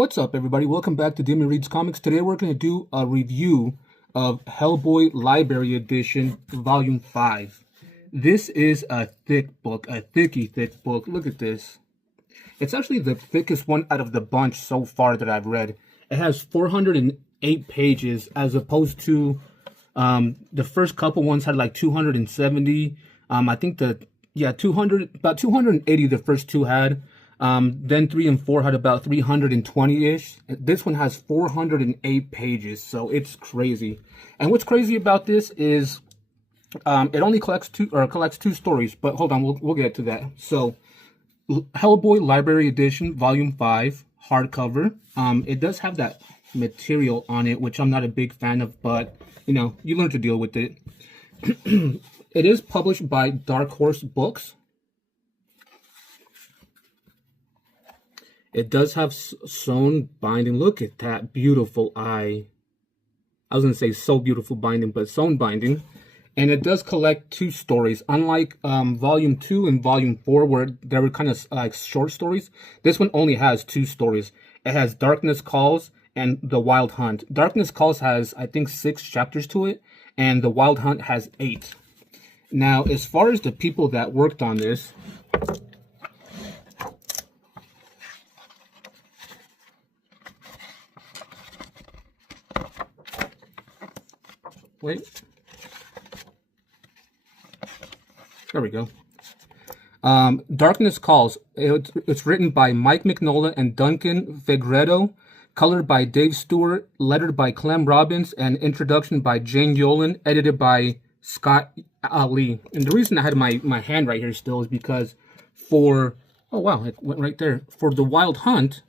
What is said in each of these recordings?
What's up, everybody? Welcome back to Demon Reads Comics. Today we're going to do a review of Hellboy Library Edition, Volume 5. This is a thick book, a thick book. Look at this. It's actually the thickest one out of the bunch so far that I've read. It has 408 pages as opposed to the first couple ones had like 270. I think about 280 the first two had. Then 3 and 4 had about 320-ish. This one has 408 pages, so it's crazy. And what's crazy about this is it only collects two stories. But hold on, we'll get to that. So, Hellboy Library Edition, Volume 5, hardcover. It does have that material on it, which I'm not a big fan of, but you know, you learn to deal with it. It is published by Dark Horse Books. It does have sewn binding. Look at that beautiful eye. I was going to say so beautiful binding, but sewn binding. And it does collect two stories. Unlike Volume 2 and Volume 4, where they were kind of like short stories, this one only has two stories. It has Darkness Calls and The Wild Hunt. Darkness Calls has, I think, 6 chapters to it, and The Wild Hunt has 8. Now, as far as the people that worked on this, wait. There we go. Darkness Calls. It's written by Mike Mignola and Duncan Fegredo. Colored by Dave Stewart. Lettered by Clem Robbins. And introduction by Jane Yolen. Edited by Scott Ali. And the reason I had my hand right here still is because for... Oh, wow. It went right there. For The Wild Hunt,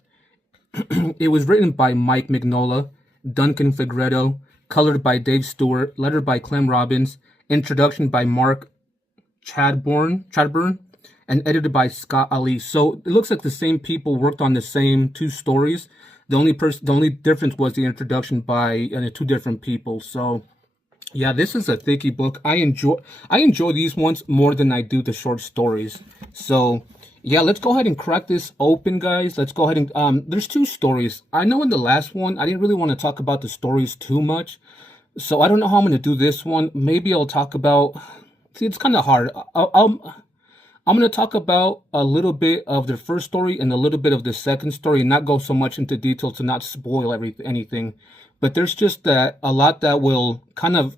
it was written by Mike Mignola, Duncan Fegredo. Colored by Dave Stewart, lettered by Clem Robbins, introduction by Mark Chadburn, and edited by Scott Ali. So it looks like the same people worked on the same two stories. The only difference was the introduction by two different people. So yeah, this is a thicky book. I enjoy these ones more than I do the short stories. So yeah, let's go ahead and crack this open, guys. Let's go ahead and, there's two stories. I know in the last one, I didn't really want to talk about the stories too much. So I don't know how I'm going to do this one. Maybe I'll talk about, see, it's kind of hard. I'm going to talk about a little bit of the first story and a little bit of the second story and not go so much into detail to not spoil anything. But there's just a lot that will kind of,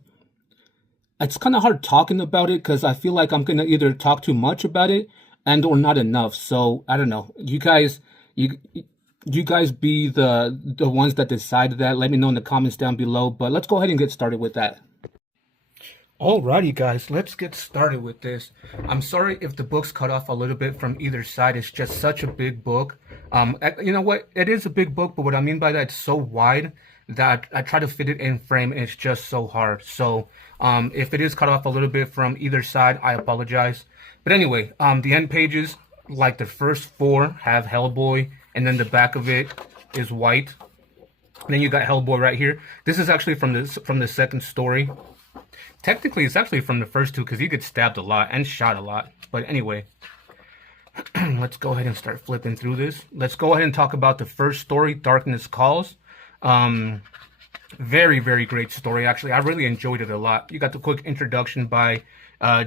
it's kind of hard talking about it because I feel like I'm going to either talk too much about it and or not enough. So I don't know. You guys be the ones that decide that. Let me know in the comments down below. But let's go ahead and get started with that. Alrighty, guys, let's get started with this. I'm sorry if the book's cut off a little bit from either side. It's just such a big book. You know what? It is a big book, but what I mean by that, it's so wide that I try to fit it in frame, and it's just so hard. So if it is cut off a little bit from either side, I apologize. But anyway, the end pages, like the first 4, have Hellboy, and then the back of it is white. And then you got Hellboy right here. This is actually from the second story. Technically, it's actually from the first 2 because he gets stabbed a lot and shot a lot. But anyway, let's go ahead and start flipping through this. Let's go ahead and talk about the first story, Darkness Calls. Very, very great story. Actually, I really enjoyed it a lot. You got the quick introduction by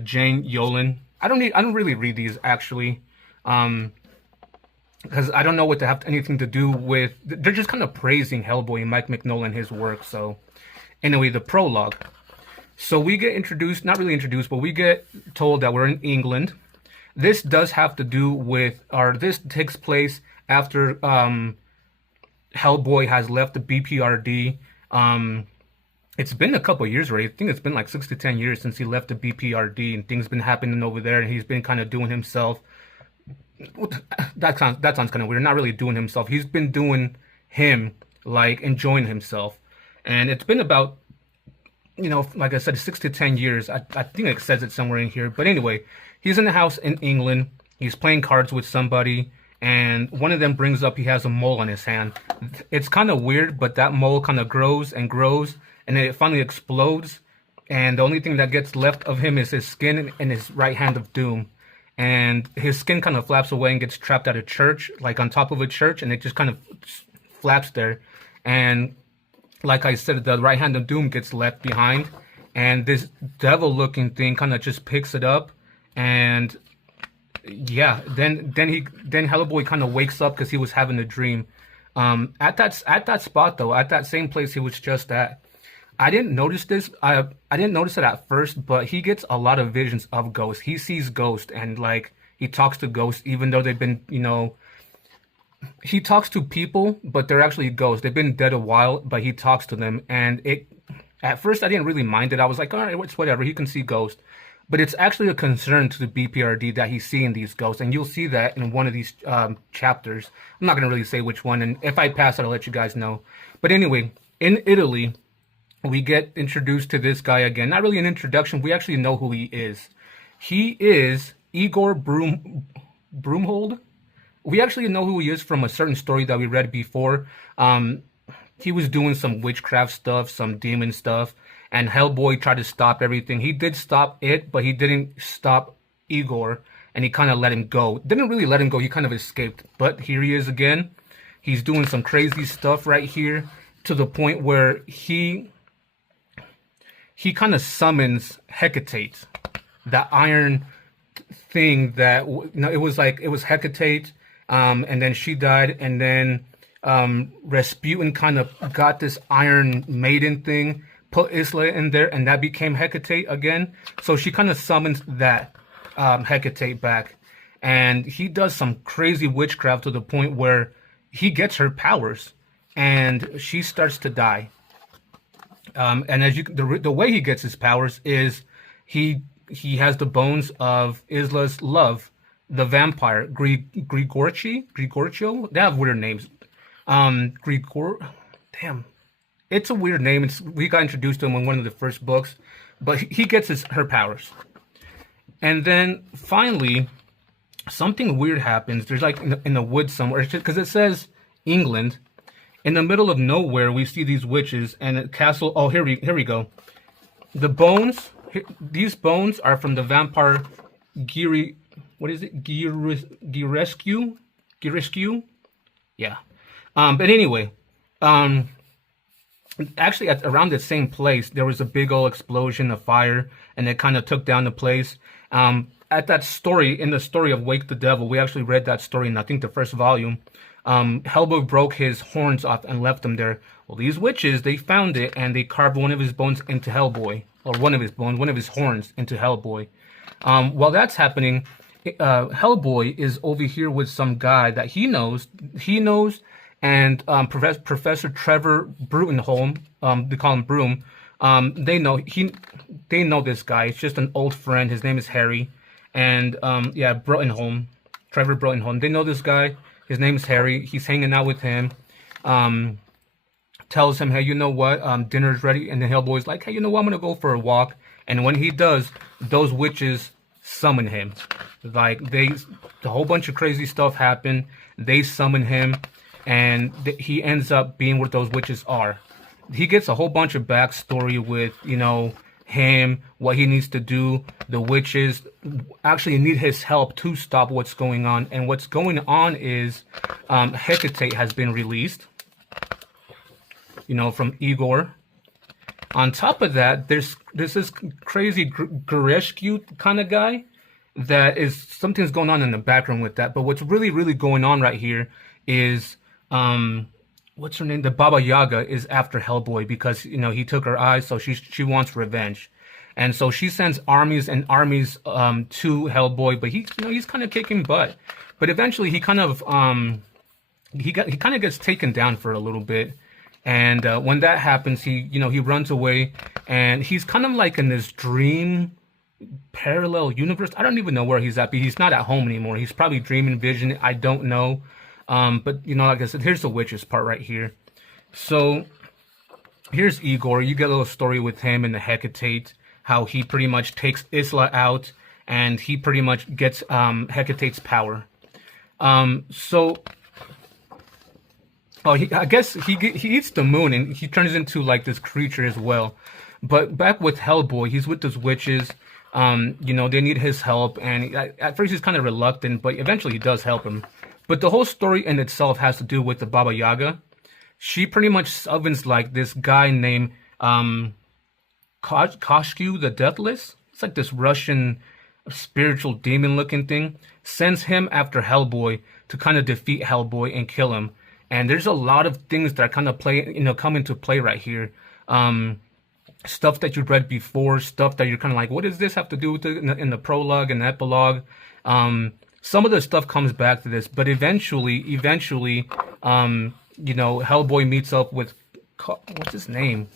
Jane Yolen. I don't really read these actually, because I don't know what they have anything to do with. They're just kind of praising Hellboy and Mike Mignola and his work. So anyway, the prologue. So we get introduced, not really introduced, but we get told that we're in England. This does have to do with, or this takes place after Hellboy has left the BPRD. It's been a couple of years already. I think it's been like 6 to 10 years since he left the BPRD, and things been happening over there, and he's been kind of doing himself. That sounds kind of weird. Not really doing himself. He's been doing him, like enjoying himself. And it's been about, you know, like I said, 6 to 10 years. I think it says it somewhere in here. But anyway, he's in a house in England. He's playing cards with somebody, and one of them brings up he has a mole on his hand. It's kind of weird, but that mole kind of grows and grows, and then it finally explodes, and the only thing that gets left of him is his skin and his right hand of doom. And his skin kind of flaps away and gets trapped at a church, like on top of a church, and it just kind of flaps there, and like I said, the right hand of doom gets left behind, and this devil-looking thing kind of just picks it up, and yeah, then Hellboy kind of wakes up because he was having a dream. At that spot though, at that same place he was just at, I didn't notice this. I didn't notice it at first, but he gets a lot of visions of ghosts. He sees ghosts, and like he talks to ghosts, even though they've been, he talks to people, but they're actually ghosts. They've been dead a while, but he talks to them. And at first I didn't really mind it. I was like, all right, it's whatever. He can see ghosts. But it's actually a concern to the BPRD that he's seeing these ghosts. And you'll see that in one of these chapters. I'm not going to really say which one. And if I pass it, I'll let you guys know. But anyway, in Italy, we get introduced to this guy again. Not really an introduction. We actually know who he is. He is Igor Broomhold. We actually know who he is from a certain story that we read before. He was doing some witchcraft stuff, some demon stuff, and Hellboy tried to stop everything. He did stop it, but he didn't stop Igor, and he kind of let him go. Didn't really let him go, he kind of escaped. But here he is again. He's doing some crazy stuff right here, to the point where he kind of summons Hecate, that iron thing that, it was Hecate, and then she died, and then Rasputin kind of got this Iron Maiden thing, put Isla in there, and that became Hecate again. So she kind of summons that Hecate back, and he does some crazy witchcraft to the point where he gets her powers, and she starts to die. And as the way he gets his powers is he has the bones of Isla's love, the vampire Grigorcio. They have weird names. Damn, it's a weird name. We got introduced to him in one of the first books, but he gets her powers. And then finally, something weird happens. There's like in the woods somewhere, because it says England. In the middle of nowhere, we see these witches and a castle. Oh, here we go. The bones. These bones are from the vampire Girescu? Yeah. But anyway, actually around the same place, there was a big old explosion of fire, and it kind of took down the place. At that story, in the story of Wake the Devil, we actually read that story in, I think, the first volume. Hellboy broke his horns off and left them there. Well, these witches, they found it, and they carved one of his bones into Hellboy, or one of his horns into Hellboy. While that's happening, Hellboy is over here with some guy that he knows, and Professor Trevor Brutenholm, they call him Broom. They know this guy. It's just an old friend. His name is Harry, and Brutenholm, Trevor Brutenholm. They know this guy. His name is Harry. He's hanging out with him. Tells him, hey, you know what? Dinner's ready. And then Hellboy's like, hey, you know what? I'm gonna go for a walk. And when he does, those witches summon him. Like a whole bunch of crazy stuff happen. They summon him, and he ends up being what those witches are. He gets a whole bunch of backstory with, him, what he needs to do. The witches actually need his help to stop what's going on. And what's going on is Hecate has been released, from Igor. On top of that, there's this crazy Gorescu kind of guy that is, something's going on in the background with that. But what's really, really going on right here is, what's her name? The Baba Yaga is after Hellboy because, he took her eyes, so she wants revenge. And so she sends armies and armies to Hellboy, but he's kind of kicking butt. But eventually he kind of gets taken down for a little bit. And when that happens, he runs away, and he's kind of like in this dream parallel universe. I don't even know where he's at, but he's not at home anymore. He's probably dreaming, vision. I don't know. But like I said, here's the witches part right here. So here's Igor. You get a little story with him and the Hecate, how he pretty much takes Isla out, and he pretty much gets Hecate's power. I guess he eats the moon, and he turns into like this creature as well. But back with Hellboy, he's with those witches. They need his help, and at first he's kind of reluctant, but eventually he does help him. But the whole story in itself has to do with the Baba Yaga. She pretty much summons like this guy named Koshku the Deathless. It's like this Russian spiritual demon looking thing. Sends him after Hellboy to kind of defeat Hellboy and kill him. And there's a lot of things that kind of play, come into play right here. Stuff that you read before, stuff that you're kind of like, what does this have to do with it in the prologue and the epilogue? Some of the stuff comes back to this, but eventually, Hellboy meets up with, what's his name?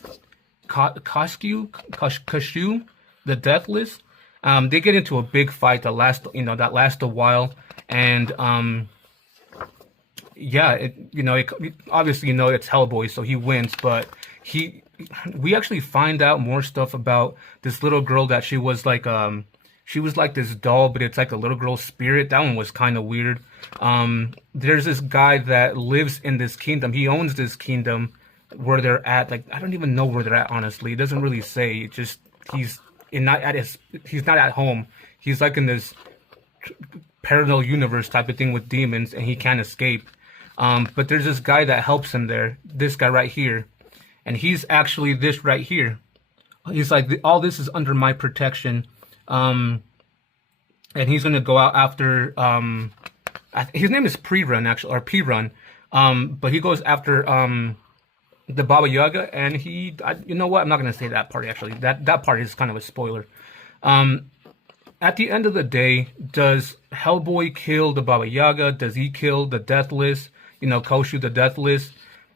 Kashu, the Deathless. They get into a big fight that lasts a while, and obviously it's Hellboy, so he wins, but we actually find out more stuff about this little girl that she was like this doll, but it's like a little girl spirit. That one was kind of weird. There's this guy that lives in this kingdom. He owns this kingdom where they're at. Like, I don't even know where they're at, honestly. It doesn't really say. It just he's not at home. He's like in this parallel universe type of thing with demons, and he can't escape. But there's this guy that helps him there. This guy right here. And he's actually this right here. He's like, all this is under my protection. And he's going to go out after, his name is Pre-Run, actually, or P-Run. But he goes after the Baba Yaga, and you know what? I'm not going to say that part, actually. That part is kind of a spoiler. At the end of the day, does Hellboy kill the Baba Yaga? Does he kill the Deathless? Koshu the Deathless?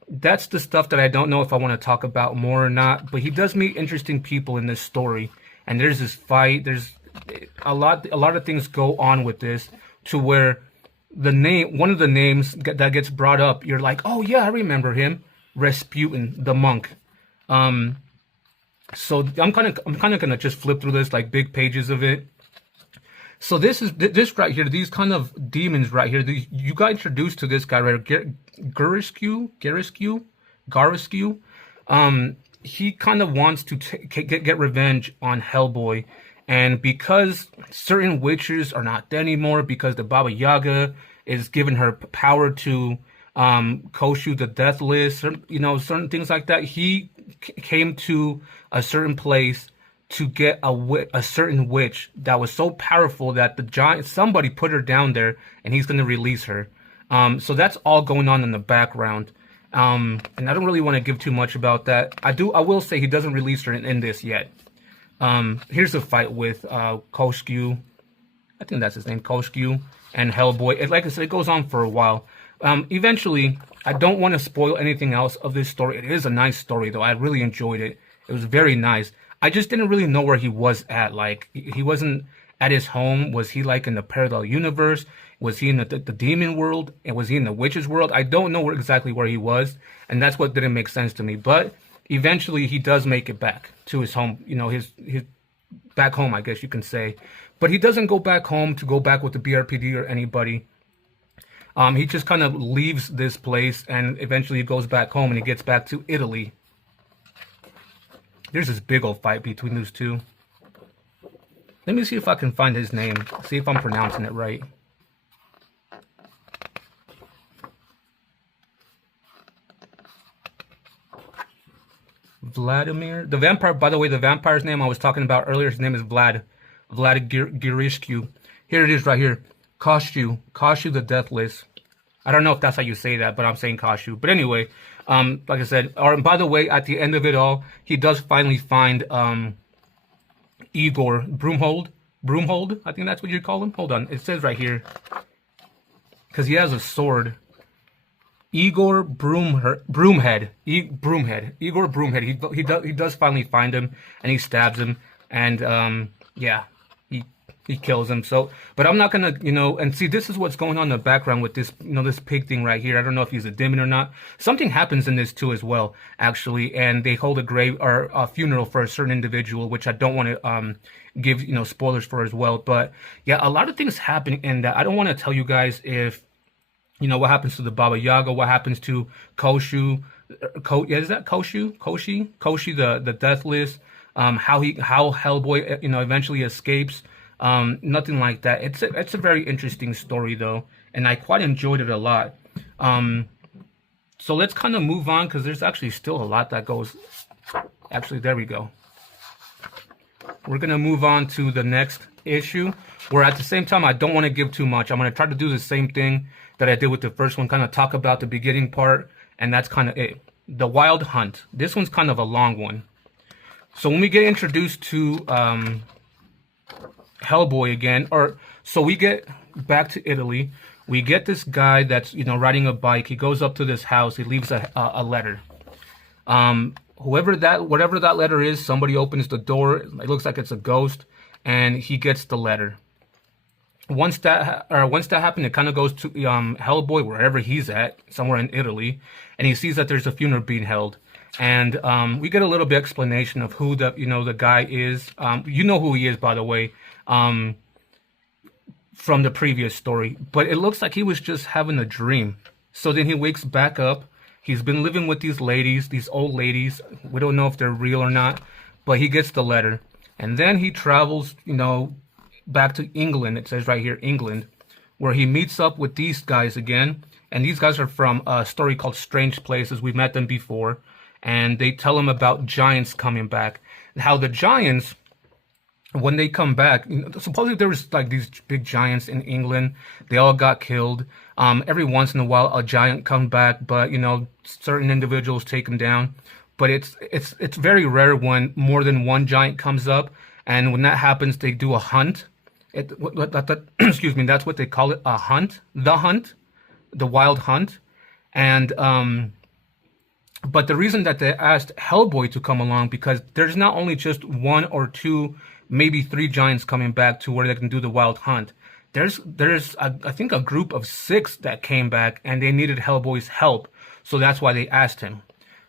That's the stuff that I don't know if I want to talk about more or not. But he does meet interesting people in this story, and there's this fight. There's a lot of things go on with this, to where one of the names that gets brought up, you're like, oh yeah, I remember him, Rasputin, the monk. So I'm kind of gonna just flip through this, like big pages of it. So this right here, these kind of demons right here, you got introduced to this guy right here, Gariscu. He kind of wants to get revenge on Hellboy, and because certain witches are not dead anymore, because the Baba Yaga is giving her power to Koshu the Deathless, certain things like that, he came to a certain place to get a certain witch that was so powerful that somebody put her down there, and he's going to release her. So that's all going on in the background. And I don't really want to give too much about that. I will say he doesn't release her in this yet. Here's a fight with Koshu. I think that's his name, Koshu, and Hellboy. Like I said, it goes on for a while. Eventually, I don't want to spoil anything else of this story. It is a nice story, though. I really enjoyed it. It was very nice. I just didn't really know where he was at. Like, he wasn't at his home. Was he like in the parallel universe? Was he in the demon world? And was he in the witch's world? I don't know exactly where he was, and that's what didn't make sense to me. But eventually, he does make it back to his home. His back home, I guess you can say. But he doesn't go back home to go back with the BRPD or anybody. He just kind of leaves this place, and eventually he goes back home, and he gets back to Italy. There's this big old fight between those two. Let me see if I can find his name. See if I'm pronouncing it right. Vladimir. The vampire, by the way, the vampire's name I was talking about earlier, his name is Vlad Giriscu. Here it is right here. Koshu the Deathless. I don't know if that's how you say that, but I'm saying Koshu. But anyway, like I said, by the way, at the end of it all, he does finally find Igor Broomhold. I think that's what you call him. Hold on, it says right here, because he has a sword. Igor Broomhead. Igor Broomhead. He does finally find him, and he stabs him, and he kills him. So, but I'm not gonna, and see, this is what's going on in the background with this, this pig thing right here. I don't know if he's a demon or not. Something happens in this too as well, actually, and they hold a grave or a funeral for a certain individual, which I don't want to give spoilers for as well. But yeah, a lot of things happen in that. I don't want to tell you guys if what happens to the Baba Yaga, what happens to Koshu. Is that Koshu? Koshi the Deathless. How Hellboy eventually escapes. Nothing like that. It's a very interesting story though, and I quite enjoyed it a lot. So let's kind of move on because there's actually still a lot that goes. Actually, there we go. We're going to move on to the next issue, where at the same time, I don't want to give too much. I'm going to try to do the same thing that I did with the first one, kind of talk about the beginning part, and that's kind of it. The Wild Hunt. This one's kind of a long one. So when we get introduced to Hellboy again, so we get back to Italy, we get this guy that's, riding a bike. He goes up to this house. He leaves a letter. Whatever that letter is, somebody opens the door. It looks like it's a ghost, and he gets the letter. Once that happened, it kind of goes to Hellboy, wherever he's at, somewhere in Italy, and he sees that there's a funeral being held. And we get a little bit explanation of who the guy is. You know who he is, by the way, from the previous story. But it looks like he was just having a dream. So then he wakes back up. He's been living with these ladies, these old ladies. We don't know if they're real or not, but he gets the letter. And then he travels, back to England. It says right here, England, where he meets up with these guys again. And these guys are from a story called Strange Places. We've met them before. And they tell him about giants coming back. How the giants, when they come back, supposedly there was like these big giants in England. They all got killed. Every once in a while, a giant comes back, but certain individuals take him down. But it's very rare when more than one giant comes up. And when that happens, they do a hunt. Excuse me, that's what they call it, a hunt. The Wild Hunt. And but the reason that they asked Hellboy to come along, because there's not only just one or two, maybe three giants coming back to where they can do the Wild Hunt. There's I think a group of 6 that came back, and they needed Hellboy's help. So that's why they asked him.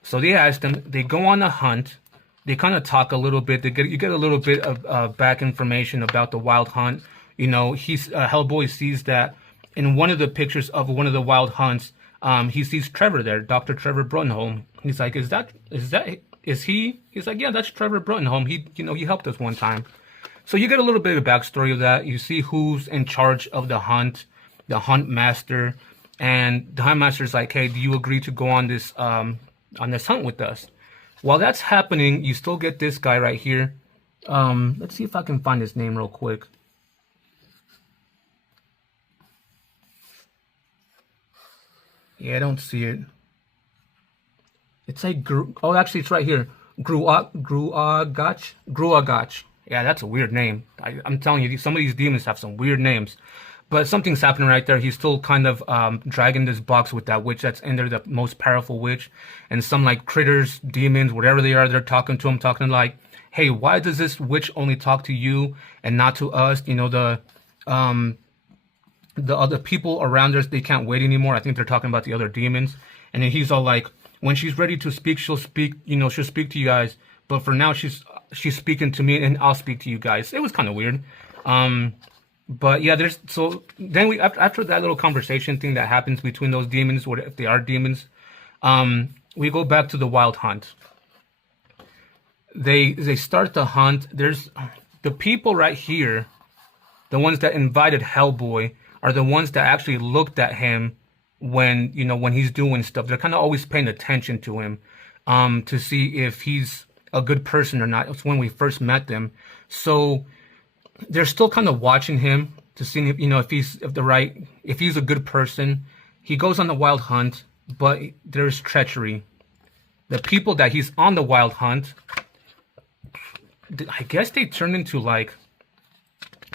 So they asked him. They go on a hunt. They kind of talk a little bit. You get a little bit of back information about the Wild Hunt. Hellboy sees that in one of the pictures of one of the Wild Hunts. He sees Trevor there, Dr. Trevor Brunholm. He's like, is he? He's like, yeah, that's Trevor Brunholm. He helped us one time. So you get a little bit of backstory of that. You see who's in charge of the hunt master, and the hunt master's like, hey, do you agree to go on this hunt with us? While that's happening, you still get this guy right here. Let's see if I can find his name real quick. Yeah, I don't see it. It's like, actually, it's right here. Gruagach. Yeah, that's a weird name. I'm telling you, some of these demons have some weird names. But something's happening right there. He's still kind of dragging this box with that witch that's in there, the most powerful witch. And some like critters, demons, whatever they are, they're talking to him, talking like, hey, why does this witch only talk to you and not to us? The other people around us, they can't wait anymore. I think they're talking about the other demons. And then he's all like, when she's ready to speak, she'll speak, she'll speak to you guys. But for now, she's speaking to me, and I'll speak to you guys. It was kind of weird. But yeah, then after that little conversation thing that happens between those demons, or if they are demons, we go back to the Wild Hunt. They start the hunt. There's the people right here, the ones that invited Hellboy, are the ones that actually looked at him when he's doing stuff. They're kind of always paying attention to him, to see if he's a good person or not. It's when we first met them. So they're still kind of watching him to see if he's a good person. He goes on the Wild Hunt, but there's treachery. The people that he's on the Wild Hunt, I guess they turn into like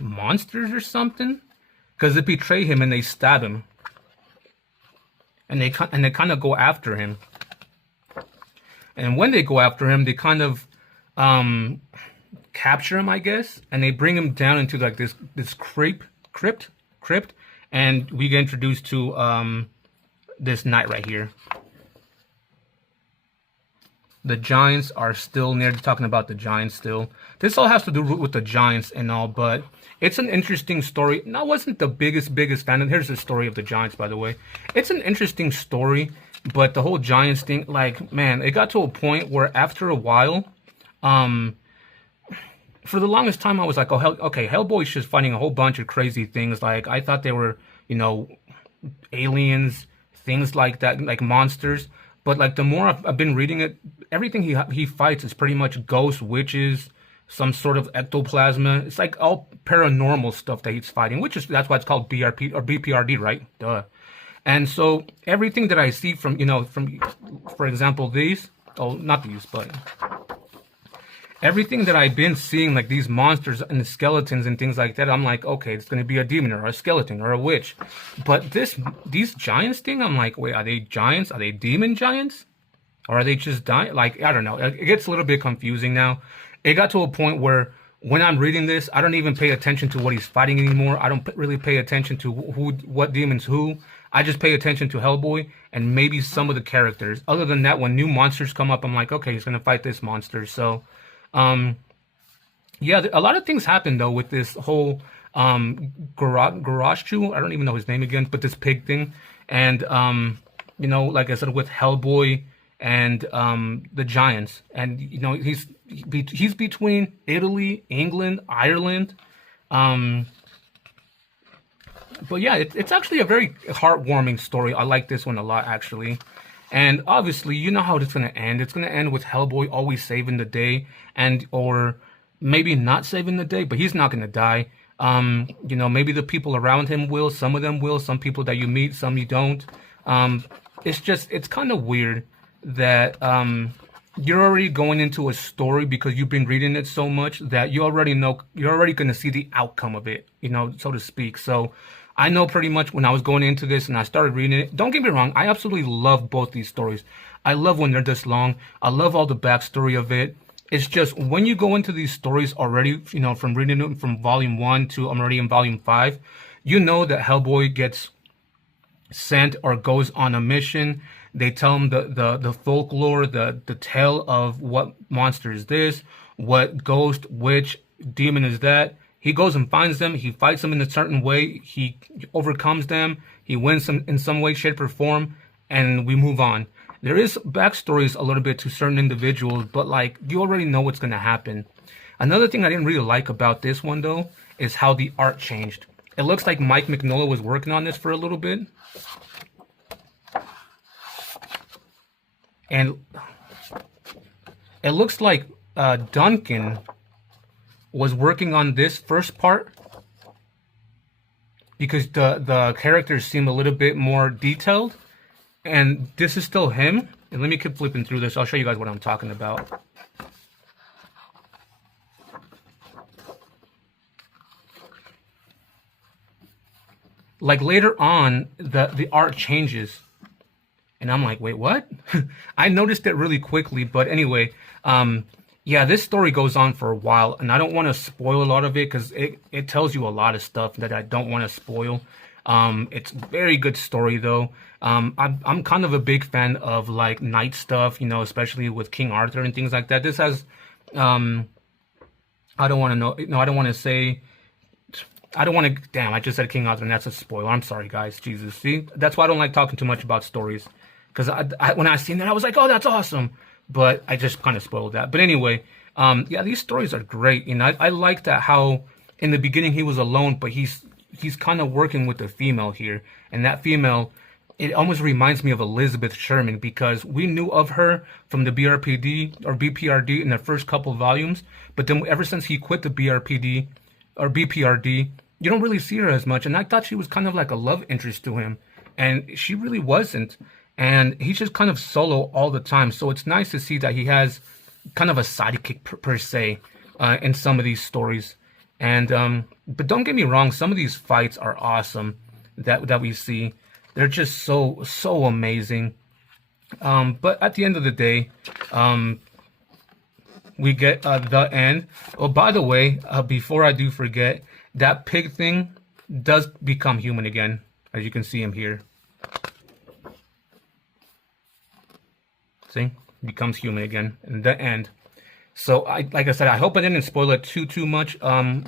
monsters or something, because they betray him and they stab him, and they kind of go after him. And when they go after him, they kind of capture him, I guess, and they bring him down into like this crypt, and we get introduced to this knight right here. The giants are still near. Talking about the giants still. This all has to do with the giants and all, but it's an interesting story. And I wasn't the biggest fan. And here's the story of the giants, by the way. It's an interesting story, but the whole giants thing, like, man, it got to a point where after a while, for the longest time, I was like, okay, Hellboy's just fighting a whole bunch of crazy things. Like, I thought they were, aliens, things like that, like monsters. But like the more I've been reading it, everything he fights is pretty much ghosts, witches, some sort of ectoplasma. It's like all paranormal stuff that he's fighting, which is that's why it's called BRP or BPRD, right? Duh. And so everything that I see from, for example, these, oh, not these, but everything that I've been seeing, like these monsters and the skeletons and things like that, I'm like, okay, it's going to be a demon or a skeleton or a witch. But these giants thing, I'm like, wait, are they giants? Are they demon giants? Or are they just like, I don't know. It gets a little bit confusing now. It got to a point where when I'm reading this, I don't even pay attention to what he's fighting anymore. I don't really pay attention to what demons who. I just pay attention to Hellboy and maybe some of the characters. Other than that, when new monsters come up, I'm like, okay, he's going to fight this monster. So, yeah, a lot of things happen, though, with this whole Garashchu. I don't even know his name again, but this pig thing. And, like I said, with Hellboy and the Giants. And, he's between Italy, England, Ireland. But yeah, it's actually a very heartwarming story. I like this one a lot, actually. And obviously, you know how it's going to end. It's going to end with Hellboy always saving the day, or maybe not saving the day, but he's not going to die. Maybe the people around him will. Some of them will. Some people that you meet, some you don't. It's kind of weird that you're already going into a story because you've been reading it so much that you already know, you're already going to see the outcome of it, so to speak. So I know pretty much when I was going into this and I started reading it. Don't get me wrong, I absolutely love both these stories. I love when they're this long. I love all the backstory of it. It's just when you go into these stories already, from reading them from volume 1 to I'm already in volume 5, you know that Hellboy gets sent or goes on a mission. They tell him the folklore, the tale of what monster is this, what ghost, witch, demon is that. He goes and finds them. He fights them in a certain way. He overcomes them. He wins them in some way, shape, or form, and we move on. There is backstories a little bit to certain individuals, but like you already know what's going to happen. Another thing I didn't really like about this one, though, is how the art changed. It looks like Mike Mignola was working on this for a little bit. And it looks like Duncan was working on this first part because the characters seem a little bit more detailed. And this is still him. And let me keep flipping through this. I'll show you guys what I'm talking about. Like later on, the art changes. And I'm like, wait, what? I noticed it really quickly. But anyway, yeah, this story goes on for a while. And I don't want to spoil a lot of it because it tells you a lot of stuff that I don't want to spoil. It's a very good story, though. I'm kind of a big fan of like knight stuff, especially with King Arthur and things like that. This has, I don't want to know, I don't want to say, damn, I just said King Arthur and that's a spoiler. I'm sorry, guys. Jesus. See, that's why I don't like talking too much about stories. Because when I seen that, I was like, oh, that's awesome. But I just kind of spoiled that. But anyway, yeah, these stories are great. I like that how in the beginning he was alone, but he's kind of working with a female here. And that female, it almost reminds me of Elizabeth Sherman because we knew of her from the BRPD or BPRD in the first couple of volumes. But then ever since he quit the BRPD or BPRD, you don't really see her as much. And I thought she was kind of like a love interest to him. And she really wasn't. And he's just kind of solo all the time. So it's nice to see that he has kind of a sidekick per se in some of these stories. And but don't get me wrong, some of these fights are awesome that we see. They're just so amazing. But at the end of the day, we get the end. Oh, by the way, before I do forget, that pig thing does become human again, as you can see him here. See, becomes human again in the end. So, like I said, I hope I didn't spoil it too much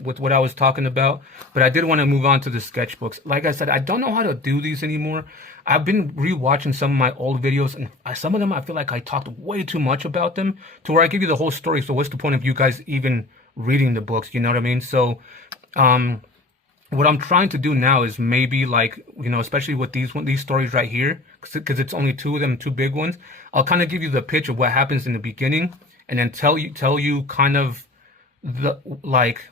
with what I was talking about. But I did want to move on to the sketchbooks. Like I said, I don't know how to do these anymore. I've been rewatching some of my old videos, and some of them I feel like I talked way too much about them to where I give you the whole story. So what's the point of you guys even reading the books? You know what I mean? So, what I'm trying to do now is maybe like, especially with these stories right here, because it's only two of them, two big ones. I'll kind of give you the pitch of what happens in the beginning, and then tell you kind of the like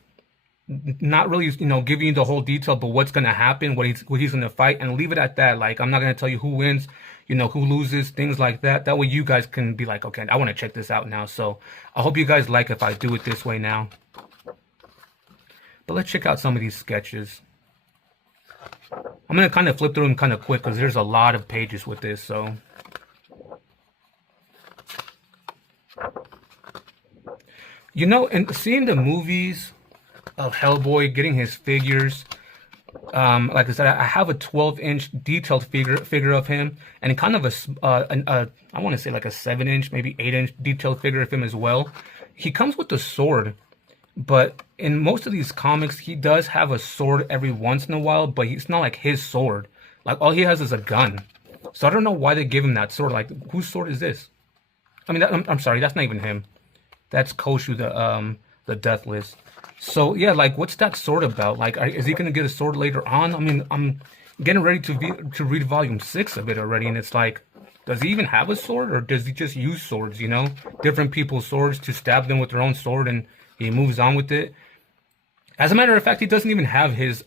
not really, giving you the whole detail, but what's gonna happen, what he's gonna fight, and leave it at that. Like I'm not gonna tell you who wins, who loses, things like that. That way you guys can be like, okay, I want to check this out now. So I hope you guys like if I do it this way now. But let's check out some of these sketches. I'm gonna kind of flip through them kind of quick because there's a lot of pages with this. So and seeing the movies of Hellboy, getting his figures. Like I said, I have a 12-inch detailed figure of him, and kind of I want to say like a 7-inch, maybe 8-inch detailed figure of him as well. He comes with a sword, but in most of these comics, he does have a sword every once in a while, but it's not like his sword. Like all he has is a gun. So I don't know why they give him that sword. Like whose sword is this? I mean, I'm sorry, that's not even him. That's Koshu, the Deathless. So yeah, like what's that sword about? Like, is he gonna get a sword later on? I mean, I'm getting ready to read volume 6 of it already, and it's like, does he even have a sword, or does he just use swords? Different people's swords to stab them with their own sword, and he moves on with it. As a matter of fact, he doesn't even have his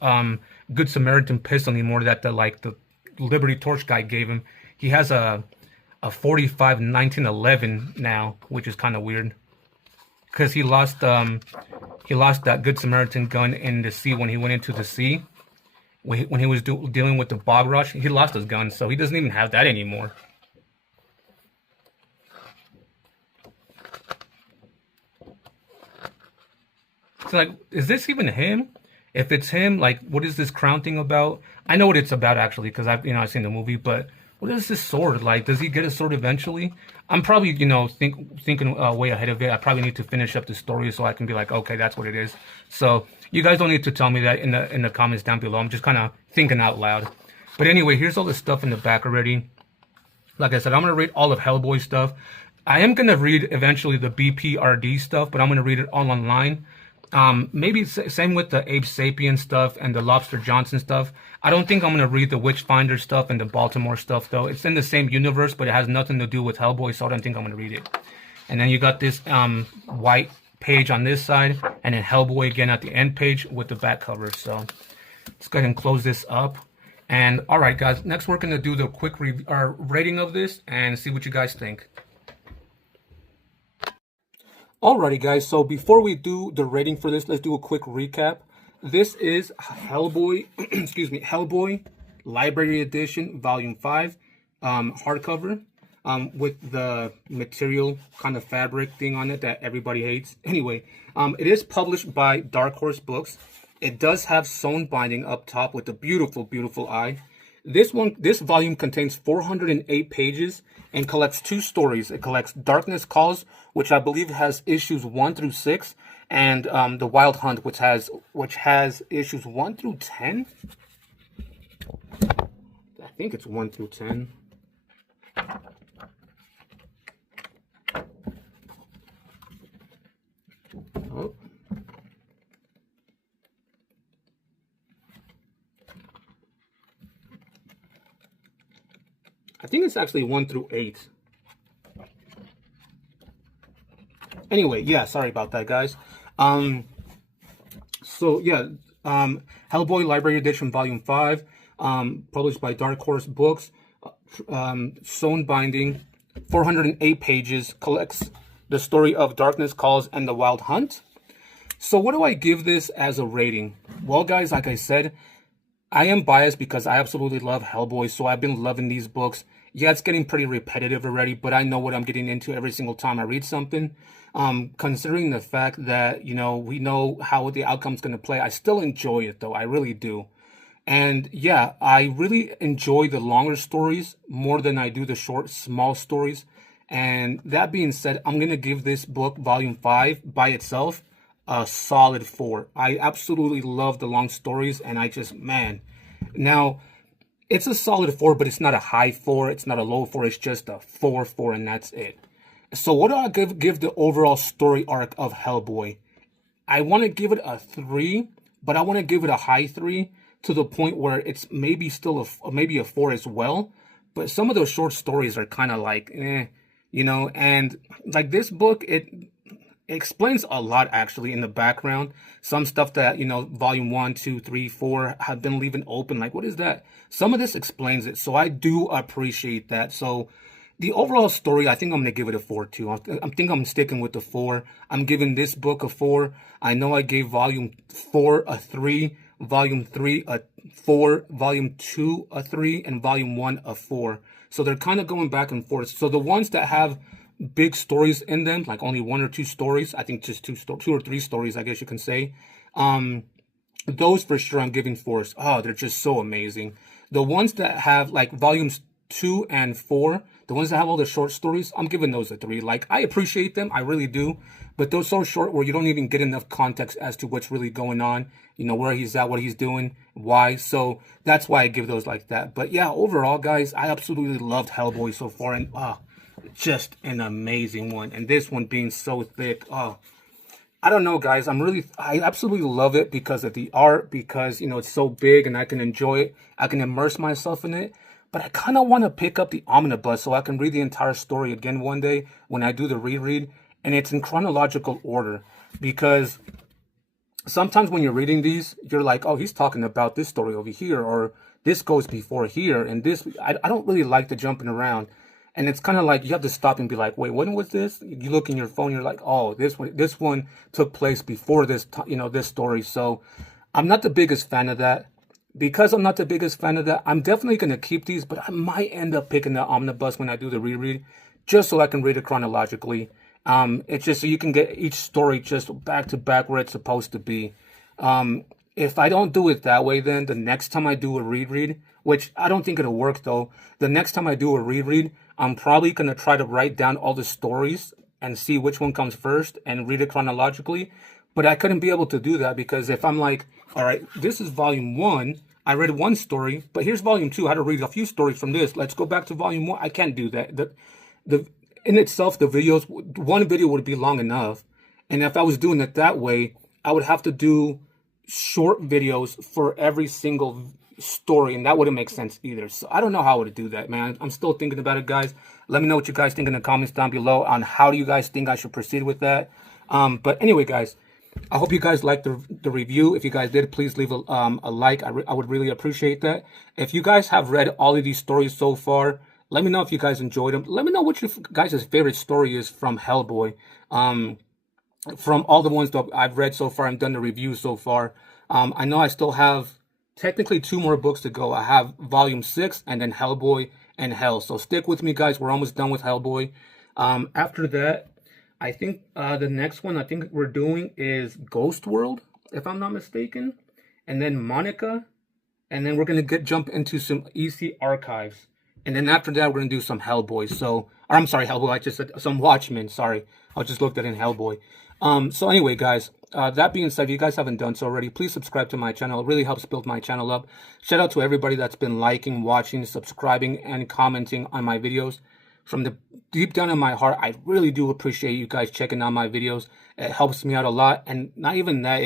Good Samaritan pistol anymore that the Liberty Torch guy gave him. He has a 45 1911 now, which is kind of weird. Because he lost that Good Samaritan gun in the sea when he went into the sea. When he was dealing with the bog rush, he lost his gun, so he doesn't even have that anymore. So like, is this even him? If it's him, like, what is this crown thing about? I know what it's about actually, because I've seen the movie, but what is this sword? Like, does he get a sword eventually? I'm probably, thinking way ahead of it. I probably need to finish up the story so I can be like, okay, that's what it is. So you guys don't need to tell me that in the comments down below. I'm just kind of thinking out loud. But anyway, here's all the stuff in the back already. Like I said, I'm going to read all of Hellboy stuff. I am going to read eventually the BPRD stuff, but I'm going to read it all online. Maybe same with the Abe Sapien stuff and the Lobster Johnson stuff. I don't think I'm going to read the Witchfinder stuff and the Baltimore stuff, though. It's in the same universe, but it has nothing to do with Hellboy, so I don't think I'm going to read it. And then you got this white page on this side, and then Hellboy again at the end page with the back cover. So let's go ahead and close this up. And all right, guys, next we're going to do the quick rating of this and see what you guys think. Alrighty, guys, so before we do the rating for this, let's do a quick recap. This is Hellboy, Hellboy Library Edition, Volume 5, hardcover, with the material kind of fabric thing on it that everybody hates. Anyway, it is published by Dark Horse Books. It does have sewn binding up top with a beautiful, beautiful eye. This volume contains 408 pages and collects 2 stories. It collects Darkness Calls, which I believe has issues 1 through 6, and The Wild Hunt, which has issues 1 through 10. I think it's 1 through 10. Oh. I think it's actually 1 through 8. Anyway, yeah, sorry about that, guys. So yeah, Hellboy Library Edition Volume 5, published by Dark Horse Books, sewn binding, 408 pages, collects the story of Darkness Calls and The Wild Hunt. So what do I give this as a rating? Well, guys, like I said, I am biased because I absolutely love Hellboy, so I've been loving these books. Yeah, it's getting pretty repetitive already, but I know what I'm getting into every single time I read something. Considering the fact that, we know how the outcome's going to play, I still enjoy it, though. I really do. And yeah, I really enjoy the longer stories more than I do the short, small stories. And that being said, I'm going to give this book, Volume 5, by itself, a solid 4. I absolutely love the long stories, and man. Now, it's a solid 4, but it's not a high 4. It's not a low 4. It's just a 4, and that's it. So what do I give the overall story arc of Hellboy? I want to give it a 3, but I want to give it a high 3 to the point where it's maybe still maybe a 4 as well. But some of those short stories are kind of like, you know, and like this book, it explains a lot actually in the background. Some stuff that, you know, volume 1, 2, 3, 4 have been leaving open. Like, what is that? Some of this explains it. So I do appreciate that. So the overall story, I think I'm going to give it a 4 too. I think I'm sticking with the 4. I'm giving this book a 4. I know I gave volume 4 a 3, volume 3 a 4, volume 2 a 3, and volume 1 a 4. So they're kind of going back and forth. So the ones that have big stories in them, like only 1 or 2 stories, I think just 2 or 3 stories, I guess you can say. Those for sure I'm giving 4s. Oh, they're just so amazing. The ones that have like volumes 2 and 4, the ones that have all the short stories, I'm giving those a 3. Like, I appreciate them, I really do, but they're so short where you don't even get enough context as to what's really going on, you know, where he's at, what he's doing, why. So that's why I give those like that. But yeah, overall, guys, I absolutely loved Hellboy so far, and just an amazing one. And this one being so thick, I don't know, guys. I absolutely love it because of the art, because, you know, it's so big and I can enjoy it. I can immerse myself in it. But I kind of want to pick up the omnibus so I can read the entire story again one day when I do the reread. And it's in chronological order, because sometimes when you're reading these, you're like, oh, he's talking about this story over here, or this goes before here, and this. I don't really like the jumping around. And it's kind of like you have to stop and be like, wait, when was this? You look in your phone, you're like, oh, this one took place before this, you know, this story. So I'm not the biggest fan of that. Because I'm not the biggest fan of that, I'm definitely going to keep these, but I might end up picking the omnibus when I do the reread, just so I can read it chronologically. It's just so you can get each story just back to back where it's supposed to be. If I don't do it that way, then the next time I do a reread, which I don't think it'll work though, the next time I do a reread, I'm probably going to try to write down all the stories and see which one comes first and read it chronologically. But I couldn't be able to do that, because if I'm like, all right, this is volume 1, I read one story, but here's volume 2, I had to read a few stories from this. Let's go back to volume 1. I can't do that. In itself, the videos, one video would be long enough. And if I was doing it that way, I would have to do short videos for every single story, and that wouldn't make sense either. So I don't know how I would do that, man. I'm still thinking about it, guys. Let me know what you guys think in the comments down below on how do you guys think I should proceed with that. But anyway, guys, I hope you guys liked the review. If you guys did, please leave a like. I would really appreciate that. If you guys have read all of these stories so far, let me know if you guys enjoyed them. Let me know what your guys' favorite story is from Hellboy. From all the ones that I've read so far and done the reviews so far. I know I still have technically 2 more books to go. I have volume 6 and then Hellboy and Hell. So stick with me, guys. We're almost done with Hellboy. After that, I think the next one I think we're doing is Ghost World, if I'm not mistaken. And then Monica. And then we're going to jump into some EC Archives. And then after that, we're going to do some Hellboy. So, or I'm sorry, Hellboy. I just said some Watchmen. Sorry. I just looked at it in Hellboy. So anyway, guys, that being said, if you guys haven't done so already, please subscribe to my channel. It really helps build my channel up. Shout out to everybody that's been liking, watching, subscribing, and commenting on my videos. From the deep down in my heart, I really do appreciate you guys checking out my videos. It helps me out a lot. And not even that,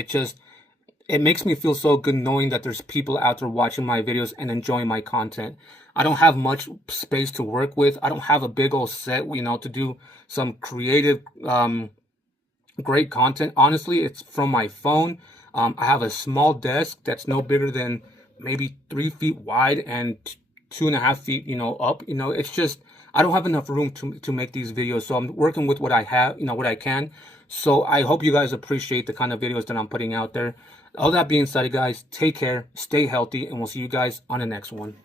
it makes me feel so good knowing that there's people out there watching my videos and enjoying my content. I don't have much space to work with. I don't have a big old set, you know, to do some creative, great content. Honestly, it's from my phone. I have a small desk that's no bigger than maybe 3 feet wide and 2.5 feet, you know, up. You know, it's just, I don't have enough room to make these videos. So I'm working with what I have, you know, what I can. So I hope you guys appreciate the kind of videos that I'm putting out there. All that being said, guys, take care, stay healthy, and we'll see you guys on the next one.